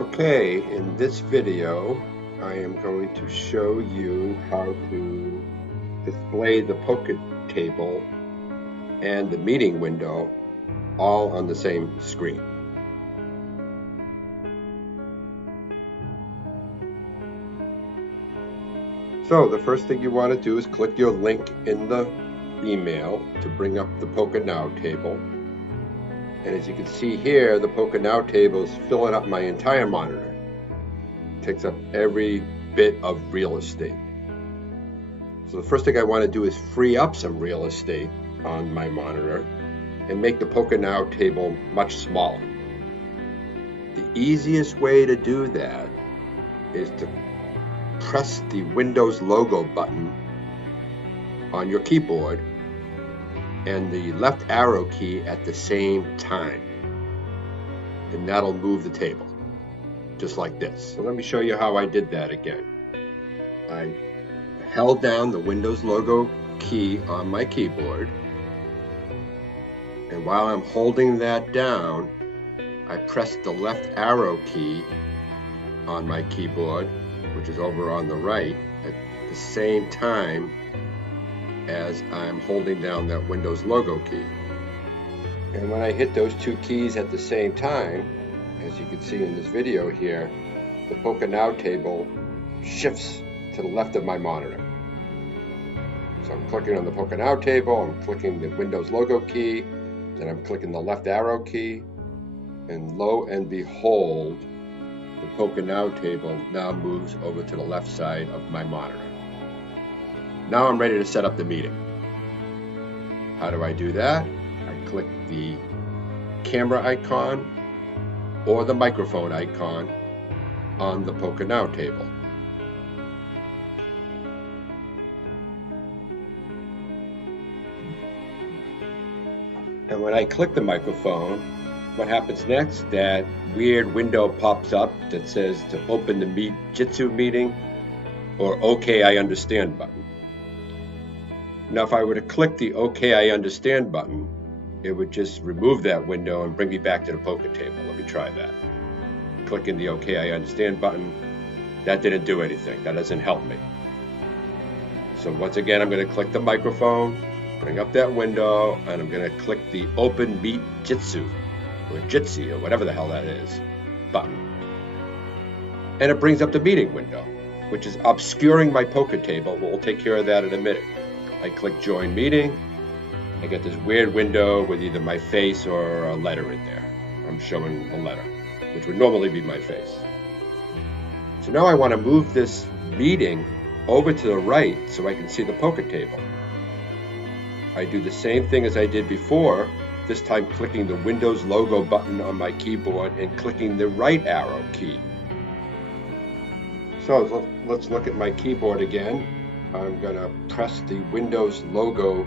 Okay, in this video, I am going to show you how to display the poker table and the meeting window all on the same screen. So the first thing you want to do is click your link in the email to bring up the POKERNOW table. And as you can see here, the POKERNOW table is filling up my entire monitor. It takes up every bit of real estate. So the first thing I want to do is free up some real estate on my monitor and make the POKERNOW table much smaller. The easiest way to do that is to press the Windows logo button on your keyboard and the left arrow key at the same time, and that'll move the table just like this. So let me show you how I did that again. I held down the Windows logo key on my keyboard, and while I'm holding that down, I pressed the left arrow key on my keyboard, which is over on the right, at the same time as I'm holding down that Windows logo key. And when I hit those two keys at the same time, as you can see in this video here, the POKERNOW table shifts to the left of my monitor. So I'm clicking on the POKERNOW table, I'm clicking the Windows logo key, then I'm clicking the left arrow key, and lo and behold, the POKERNOW table now moves over to the left side of my monitor. Now I'm ready to set up the meeting. How do I do that? I click the camera icon or the microphone icon on the POKERNOW table. And when I click the microphone, what happens next? That weird window pops up that says to open the Meet Jitsu meeting or OK, I understand button. Now, if I were to click the OK, I understand button, it would just remove that window and bring me back to the poker table. Let me try that. Clicking the OK, I understand button, that didn't do anything. That doesn't help me. So once again, I'm going to click the microphone, bring up that window, and I'm going to click the Open Meet Jitsu or Jitsi or whatever the hell that is button. And it brings up the meeting window, which is obscuring my poker table. We'll take care of that in a minute. I click Join Meeting. I get this weird window with either my face or a letter in there. I'm showing a letter, which would normally be my face. So now I want to move this meeting over to the right so I can see the poker table. I do the same thing as I did before, this time clicking the Windows logo button on my keyboard and clicking the right arrow key. So let's look at my keyboard again. I'm going to press the Windows logo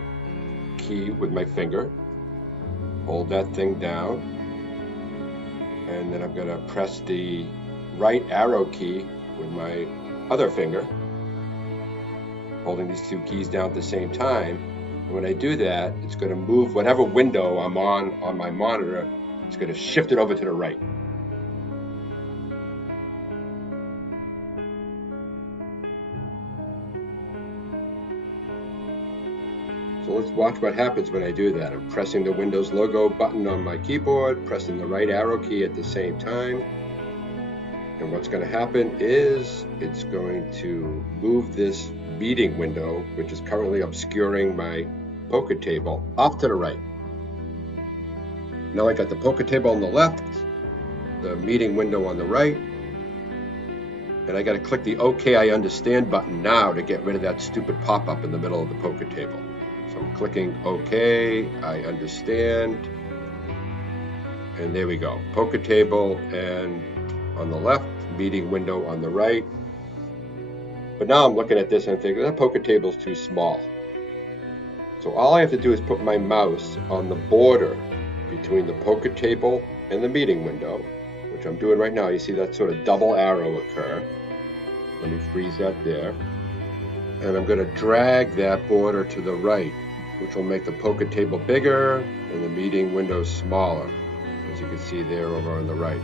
key with my finger, hold that thing down, and then I'm going to press the right arrow key with my other finger, holding these two keys down at the same time. And when I do that, it's going to move whatever window I'm on my monitor, it's going to shift it over to the right. So let's watch what happens when I do that. I'm pressing the Windows logo button on my keyboard, pressing the right arrow key at the same time. And what's going to happen is it's going to move this meeting window, which is currently obscuring my poker table, off to the right. Now I got the poker table on the left, the meeting window on the right, and I got to click the OK, I understand button now to get rid of that stupid pop-up in the middle of the poker table. So I'm clicking OK, I understand, and there we go. Poker table and on the left, meeting window on the right. But now I'm looking at this and I'm thinking, that poker table's too small. So all I have to do is put my mouse on the border between the poker table and the meeting window, which I'm doing right now. You see that sort of double arrow occur. Let me freeze that there. And I'm going to drag that border to the right, which will make the poker table bigger and the meeting window smaller, as you can see there over on the right.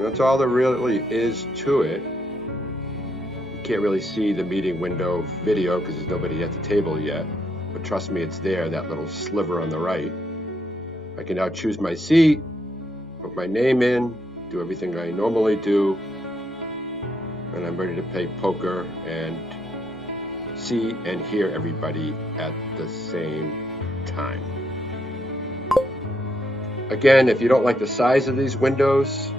And that's all there really is to it. You can't really see the meeting window video because there's nobody at the table yet. But trust me, it's there, that little sliver on the right. I can now choose my seat, put my name in, do everything I normally do, and I'm ready to play poker and see and hear everybody at the same time. Again, if you don't like the size of these windows,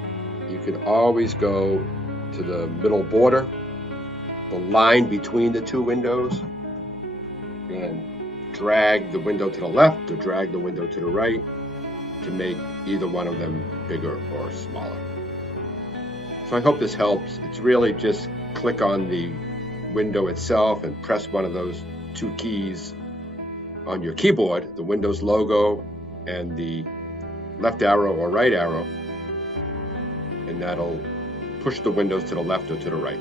you can always go to the middle border, the line between the two windows, and drag the window to the left or drag the window to the right to make either one of them bigger or smaller. So I hope this helps. It's really just click on the window itself and press one of those two keys on your keyboard, the Windows logo and the left arrow or right arrow, and that'll push the windows to the left or to the right.